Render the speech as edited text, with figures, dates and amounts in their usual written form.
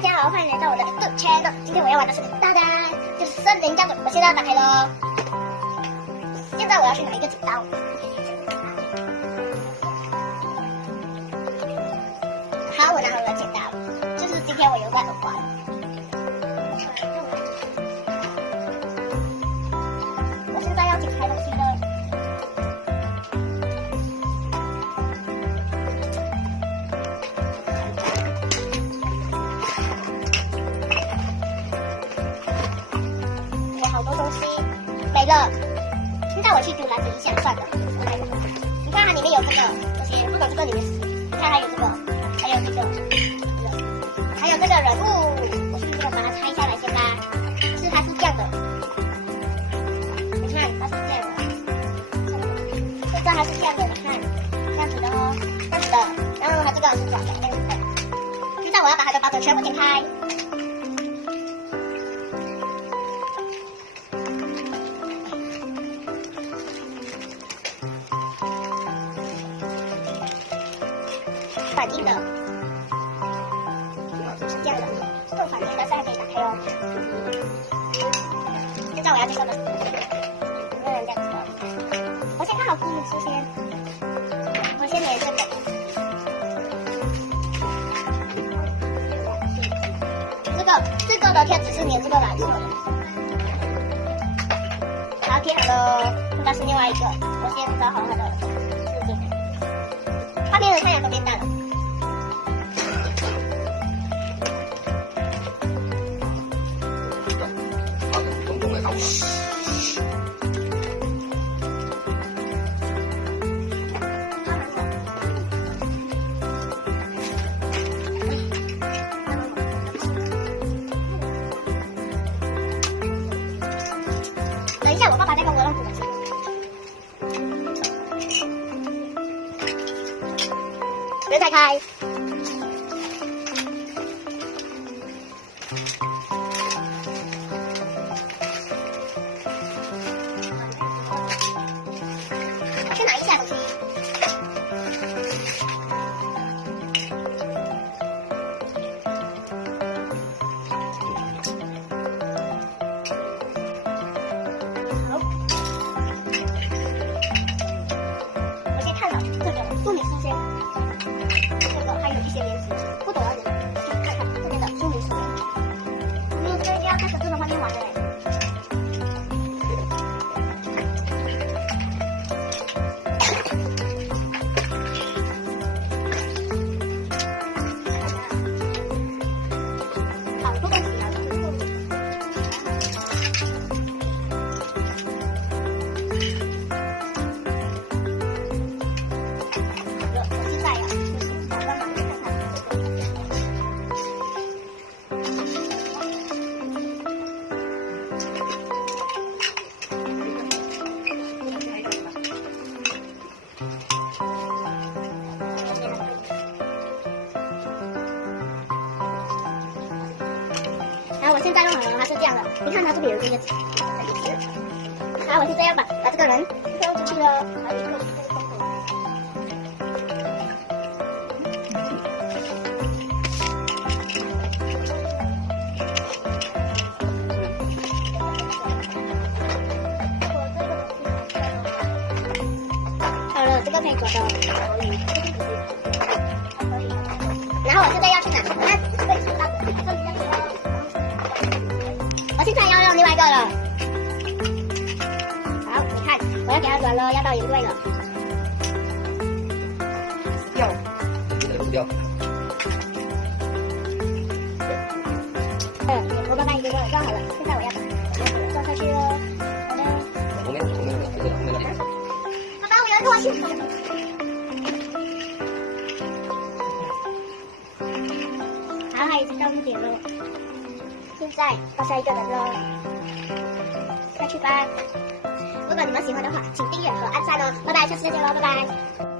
大家好，欢迎来到我的channel。今天我要玩的是哒哒，就是森林家族。我现在要打开喽。现在我要去拿一个剪刀。好，我拿好了剪刀。就是今天我有在耳环。我现在要剪开东西了。好多东西没了，现在我去丢垃圾一下算了。你看它里面有这些，不管这个里面，你看还有这个，还有这个，还有这个人物，我去这个把它拆下来先吧。是它是这样的，你看它是这样的，这个还是这样的，你看这样子的哦，这样子的，然后它这个是转的这样子的。现在我要把它的包装全部剪开。反应的，是这样的，这种反应的是还可以打开哦。现在我要这个呢，有没有人这样子的？我先看好故事先，我先连这个。这个的贴纸是粘这个蓝色的，好，贴好了，应该是另外一个，我先找好它的字典。画面的太阳都变大了。等一下，我爸爸在跟我弄古筝。别拆开。去拿一下东西。好，我先看了这个说明书先，这个还有一些连接，不懂的人先看看这边的说明书。没有这个一定要看着这个画面玩的。然后我现在用好了，它是这样的，你看它这边有这个纸，然后我现在要把这个人扔出去了，然后一个好了，这个可以做到，然后我现在要去拿，我现在要用另外一个了。好，你看，我要给它转了，要到一个位了。掉，掉。我爸爸已经给我装好了，现在我要把装上去了。后面爸爸，我要过去。好，它已经到目点了。现在到下一个人了，下去吧。如果你们喜欢的话，请订阅和按赞哦。拜拜，下次再见喽，拜拜。